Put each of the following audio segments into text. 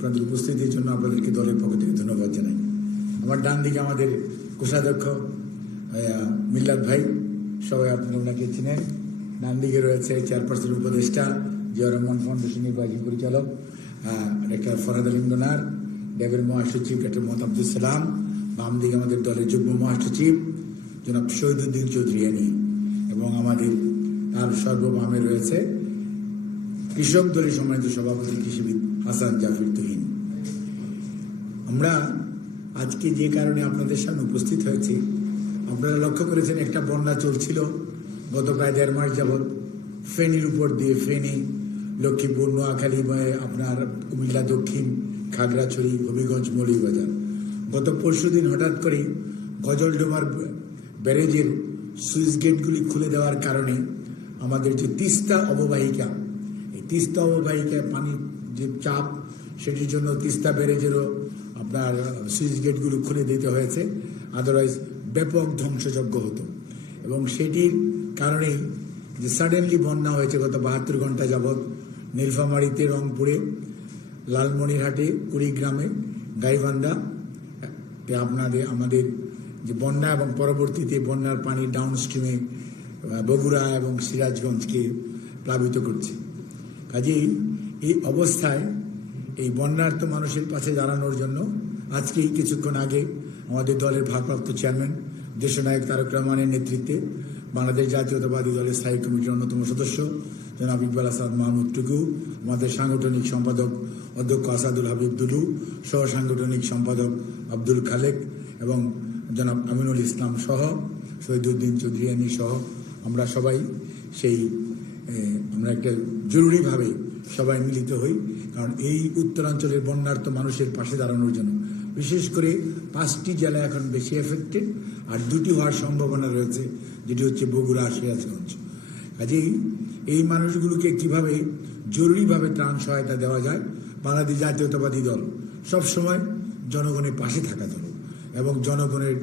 আপনাদের উপস্থিতির জন্য আপনাদেরকে দলের পক্ষ থেকে ধন্যবাদ জানাই আমার ডান দিকে আমাদের কোষাধ্যক্ষ মিল্লাদ ভাই সবাই আপনি ওনাকে চিনেন ডান দিকে রয়েছে চেয়ারপারসন উপদেষ্টা জিয়া রহমান ফাউন্ডেশন নির্বাহী পরিচালক ডাক্তার ফরাদ আলিম ডোনার ড্যাবের মহাসচিব ডাক্তার মোহাম্মদ আব্দুল সালাম বাম দিকে আমাদের দলের যুগ্ম মহাসচিব জনাব শহীদুদ্দিন আনি এবং আমাদের তার সর্ববামে রয়েছে কৃষক দলের সম্মানিত সভাপতি কৃষিবিদ হাসান জাফর তুহিন আমরা আজকে যে কারণে আপনাদের সামনে উপস্থিত হয়েছি আপনারা লক্ষ্য করেছেন একটা বন্যা চলছিল গত প্রায় দেড় মাস যাবৎ ফেনির উপর দিয়ে ফেনি লক্ষ্মীপুর নোয়াখালী আপনার কুমিল্লা দক্ষিণ খাগড়াছড়ি হবিগঞ্জ মৌলিবাজার গত পরশু দিন হঠাৎ করে ডোমার ব্যারেজের সুইচ গেটগুলি খুলে দেওয়ার কারণে আমাদের যে তিস্তা অববাহিকা এই তিস্তা অববাহিকায় পানি যে চাপ সেটির জন্য তিস্তা ব্যারেজেরও আপনার সুইচ গেটগুলো খুলে দিতে হয়েছে আদারওয়াইজ ব্যাপক ধ্বংসযজ্ঞ হতো এবং সেটির কারণেই যে সাডেনলি বন্যা হয়েছে গত বাহাত্তর ঘন্টা যাবৎ নীলফামারিতে রংপুরে লালমনিরহাটে কুড়িগ্রামে গাইবান্ধা আপনাদের আমাদের যে বন্যা এবং পরবর্তীতে বন্যার পানি ডাউনস্ট্রিমে বগুড়া এবং সিরাজগঞ্জকে প্লাবিত করছে কাজেই এই অবস্থায় এই বন্যার্থ মানুষের পাশে দাঁড়ানোর জন্য আজকেই কিছুক্ষণ আগে আমাদের দলের ভারপ্রাপ্ত চেয়ারম্যান দেশনায়ক তারক রহমানের নেতৃত্বে বাংলাদেশ জাতীয়তাবাদী দলের স্থায়ী কমিটির অন্যতম সদস্য জনাব ইকবাল আসাদ মাহমুদ টুকু আমাদের সাংগঠনিক সম্পাদক অধ্যক্ষ আসাদুল হাবিব দুলু সহ সাংগঠনিক সম্পাদক আব্দুল খালেক এবং জনাব আমিনুল ইসলাম সহ শহীদুদ্দিন চৌধুরিয়ানি সহ আমরা সবাই সেই আমরা একটা জরুরিভাবে সবাই মিলিত হই কারণ এই উত্তরাঞ্চলের বন্যার্ত মানুষের পাশে দাঁড়ানোর জন্য বিশেষ করে পাঁচটি জেলা এখন বেশি এফেক্টেড আর দুটি হওয়ার সম্ভাবনা রয়েছে যেটি হচ্ছে বগুড়া সিরাজগঞ্জ কাজেই এই মানুষগুলোকে কিভাবে জরুরিভাবে ত্রাণ সহায়তা দেওয়া যায় বাঙালি জাতীয়তাবাদী দল সবসময় জনগণের পাশে থাকা দল এবং জনগণের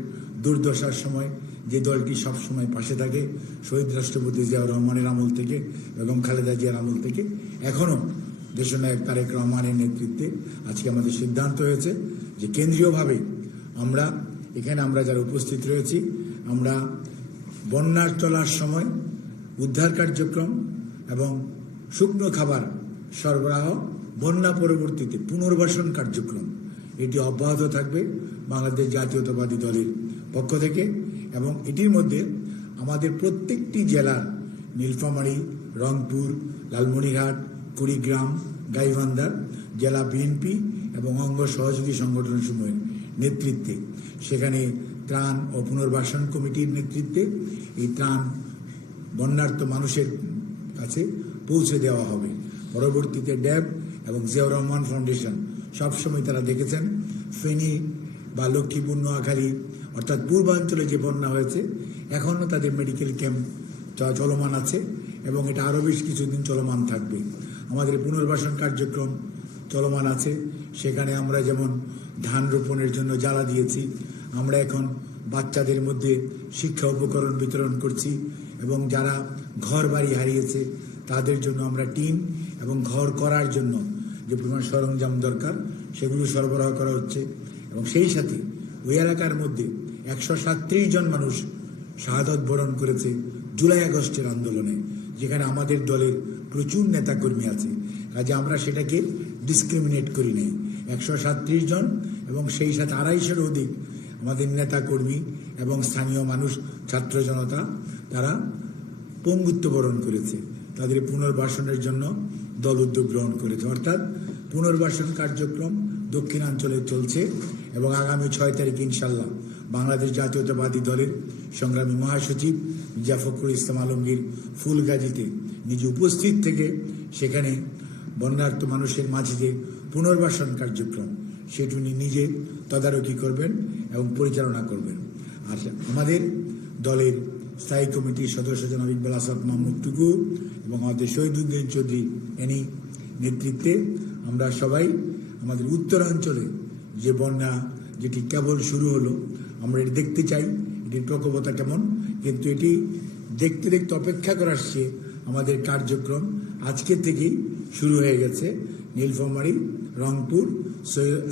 দুর্দশার সময় যে দলটি সবসময় পাশে থাকে শহীদ রাষ্ট্রপতি জিয়াউর রহমানের আমল থেকে এবং খালেদা জিয়ার আমল থেকে এখনও দেশনায়ক তারেক রহমানের নেতৃত্বে আজকে আমাদের সিদ্ধান্ত হয়েছে যে কেন্দ্রীয়ভাবে আমরা এখানে আমরা যারা উপস্থিত রয়েছি আমরা বন্যার চলার সময় উদ্ধার কার্যক্রম এবং শুকনো খাবার সরবরাহ বন্যা পরবর্তীতে পুনর্বাসন কার্যক্রম এটি অব্যাহত থাকবে বাংলাদেশ জাতীয়তাবাদী দলের পক্ষ থেকে এবং এটির মধ্যে আমাদের প্রত্যেকটি জেলার নীলফামারী রংপুর লালমনিরহাট কুড়িগ্রাম গাইবান্ধার জেলা বিএনপি এবং অঙ্গ সহযোগী সংগঠনসমূহের নেতৃত্বে সেখানে ত্রাণ ও পুনর্বাসন কমিটির নেতৃত্বে এই ত্রাণ বন্যার্থ মানুষের কাছে পৌঁছে দেওয়া হবে পরবর্তীতে ড্যাব এবং জিয়াউর রহমান ফাউন্ডেশন সবসময় তারা দেখেছেন ফেনী বা লক্ষ্মীপুর নোয়াখালী অর্থাৎ পূর্বাঞ্চলে যে বন্যা হয়েছে এখনও তাদের মেডিকেল ক্যাম্প চলমান আছে এবং এটা আরও বেশ কিছুদিন চলমান থাকবে আমাদের পুনর্বাসন কার্যক্রম চলমান আছে সেখানে আমরা যেমন ধান রোপণের জন্য জ্বালা দিয়েছি আমরা এখন বাচ্চাদের মধ্যে শিক্ষা উপকরণ বিতরণ করছি এবং যারা ঘর বাড়ি হারিয়েছে তাদের জন্য আমরা টিন এবং ঘর করার জন্য যে পরিমাণ সরঞ্জাম দরকার সেগুলো সরবরাহ করা হচ্ছে এবং সেই সাথে ওই এলাকার মধ্যে একশো সাতত্রিশ জন মানুষ শাহাদত বরণ করেছে জুলাই আগস্টের আন্দোলনে যেখানে আমাদের দলের প্রচুর নেতাকর্মী আছে কাজে আমরা সেটাকে ডিসক্রিমিনেট করি নাই একশো সাতত্রিশ জন এবং সেই সাথে আড়াইশোর অধিক আমাদের নেতাকর্মী এবং স্থানীয় মানুষ ছাত্র জনতা তারা পঙ্গুত্ব বরণ করেছে তাদের পুনর্বাসনের জন্য দল উদ্যোগ গ্রহণ করেছে অর্থাৎ পুনর্বাসন কার্যক্রম দক্ষিণাঞ্চলে চলছে এবং আগামী ছয় তারিখ ইনশাল্লাহ বাংলাদেশ জাতীয়তাবাদী দলের সংগ্রামী মহাসচিব মির্জা ফখরুল ইসলাম আলমগীর ফুলগাজীতে নিজে উপস্থিত থেকে সেখানে বন্যার্ত মানুষের মাঝে যে পুনর্বাসন কার্যক্রম সেটি উনি নিজে তদারকি করবেন এবং পরিচালনা করবেন আর আমাদের দলের স্থায়ী কমিটির সদস্য জনাব ইকবাল আসাদ মাহমুদ টুকু এবং আমাদের শহীদুদ্দিন চৌধুরী এনি নেতৃত্বে আমরা সবাই আমাদের উত্তরাঞ্চলে যে বন্যা যেটি কেবল শুরু হলো আমরা এটি দেখতে চাই এটির প্রকোপতা কেমন কিন্তু এটি দেখতে দেখতে অপেক্ষা করার আসছে আমাদের কার্যক্রম আজকে থেকেই শুরু হয়ে গেছে নীলফামারি রংপুর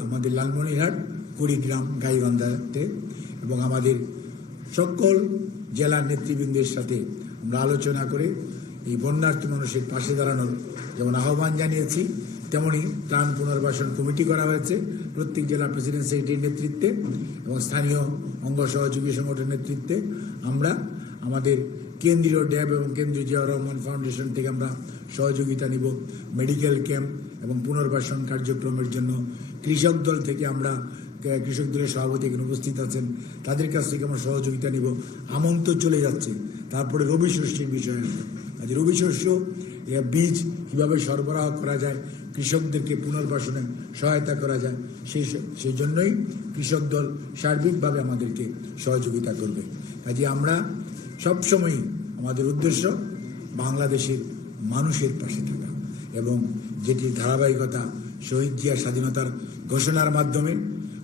আমাদের লালমনিরহাট কুড়িগ্রাম গাইবান্ধাতে এবং আমাদের সকল জেলা নেতৃবৃন্দের সাথে আমরা আলোচনা করে এই বন্যার্থী মানুষের পাশে দাঁড়ানোর যেমন আহ্বান জানিয়েছি তেমনি ত্রাণ পুনর্বাসন কমিটি করা হয়েছে প্রত্যেক জেলা প্রেসিডেন্ট সেক্রেটারির নেতৃত্বে এবং স্থানীয় অঙ্গ সহযোগী সংগঠনের নেতৃত্বে আমরা আমাদের কেন্দ্রীয় ড্যাব এবং কেন্দ্রীয় জিয়া রহমান ফাউন্ডেশন থেকে আমরা সহযোগিতা নিব মেডিকেল ক্যাম্প এবং পুনর্বাসন কার্যক্রমের জন্য কৃষক দল থেকে আমরা কৃষক দলের সভাপতি এখানে উপস্থিত আছেন তাদের কাছ থেকে আমরা সহযোগিতা নিব আমন তো চলে যাচ্ছে তারপরে রবি শস্যের বিষয়ে আজ রবি শস্য বীজ কীভাবে সরবরাহ করা যায় কৃষকদেরকে পুনর্বাসনে সহায়তা করা যায় সেই সেই জন্যই কৃষক দল সার্বিকভাবে আমাদেরকে সহযোগিতা করবে কাজে আমরা সবসময়ই আমাদের উদ্দেশ্য বাংলাদেশের মানুষের পাশে থাকা এবং যেটি ধারাবাহিকতা শহীদ জিয়া স্বাধীনতার ঘোষণার মাধ্যমে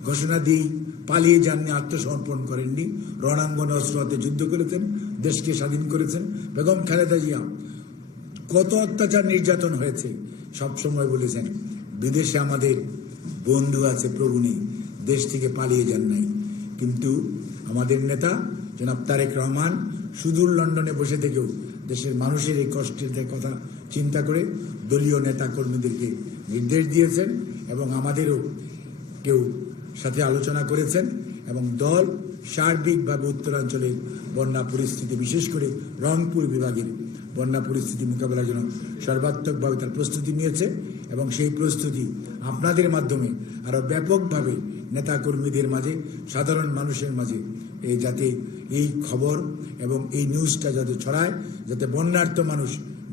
ঘোষণা দিয়েই পালিয়ে যাননি আত্মসমর্পণ করেননি রণাঙ্গনে অস্ত্রতে যুদ্ধ করেছেন দেশকে স্বাধীন করেছেন বেগম খালেদা জিয়া কত অত্যাচার নির্যাতন হয়েছে সবসময় বলেছেন বিদেশে আমাদের বন্ধু আছে প্রভু নেই দেশ থেকে পালিয়ে যান নাই কিন্তু আমাদের নেতা জনাব তারেক রহমান সুদূর লন্ডনে বসে থেকেও দেশের মানুষের এই কষ্টের কথা চিন্তা করে দলীয় নেতা কর্মীদেরকে নির্দেশ দিয়েছেন এবং আমাদেরও কেউ সাথে আলোচনা করেছেন এবং দল সার্বিকভাবে উত্তরাঞ্চলের বন্যা পরিস্থিতি বিশেষ করে রংপুর বিভাগের বন্যা পরিস্থিতি মোকাবেলার জন্য সর্বাত্মকভাবে তার প্রস্তুতি নিয়েছে এবং সেই প্রস্তুতি আপনাদের মাধ্যমে আরও ব্যাপকভাবে নেতাকর্মীদের মাঝে সাধারণ মানুষের মাঝে এই যাতে এই খবর এবং এই নিউজটা যাতে ছড়ায় যাতে বন্যার্থ মানুষ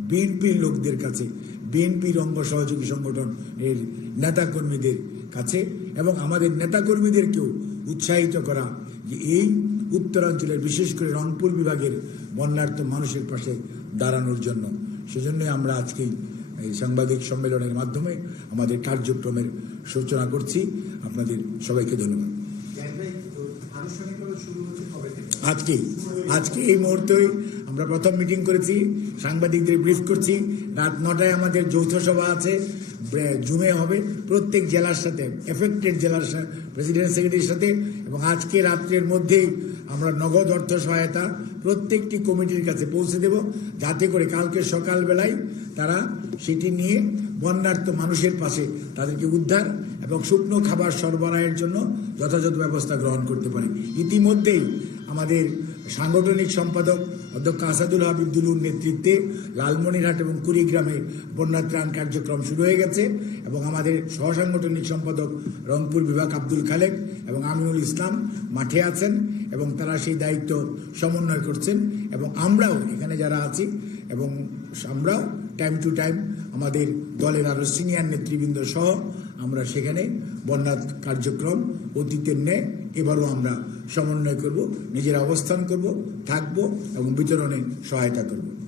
বিএনপির লোকদের কাছে বিএনপির অঙ্গ সহযোগী সংগঠন এর নেতাকর্মীদের কাছে এবং আমাদের নেতাকর্মীদেরকেও উৎসাহিত করা যে এই উত্তরাঞ্চলের বিশেষ করে রংপুর বিভাগের বন্যার্থ মানুষের পাশে দাঁড়ানোর জন্য সেজন্যই আমরা আজকেই এই সাংবাদিক সম্মেলনের মাধ্যমে আমাদের কার্যক্রমের সূচনা করছি আপনাদের সবাইকে ধন্যবাদ আজকে আজকে এই মুহূর্তে আমরা প্রথম মিটিং করেছি সাংবাদিকদের ব্রিফ করছি রাত নটায় আমাদের যৌথ সভা আছে জুমে হবে প্রত্যেক জেলার সাথে এফেক্টেড জেলার প্রেসিডেন্ট সেক্রেটারির সাথে এবং আজকে রাত্রের মধ্যেই আমরা নগদ অর্থ সহায়তা প্রত্যেকটি কমিটির কাছে পৌঁছে দেব যাতে করে কালকে সকালবেলায় তারা সেটি নিয়ে বন্যার্থ মানুষের পাশে তাদেরকে উদ্ধার এবং শুকনো খাবার সরবরাহের জন্য যথাযথ ব্যবস্থা গ্রহণ করতে পারে ইতিমধ্যেই আমাদের সাংগঠনিক সম্পাদক অধ্যক্ষ আসাদুল হাবিবদুলুর নেতৃত্বে লালমনিরহাট এবং কুড়িগ্রামে বন্যা ত্রাণ কার্যক্রম শুরু হয়ে গেছে এবং আমাদের সহসাংগঠনিক সম্পাদক রংপুর বিভাগ আব্দুল খালেক এবং আমিনুল ইসলাম মাঠে আছেন এবং তারা সেই দায়িত্ব সমন্বয় করছেন এবং আমরাও এখানে যারা আছি এবং আমরাও টাইম টু টাইম আমাদের দলের আরও সিনিয়র নেতৃবৃন্দ সহ আমরা সেখানে বন্যা কার্যক্রম অতীতের ন্যায় এবারও আমরা সমন্বয় করব নিজের অবস্থান করব থাকব এবং বিতরণে সহায়তা করব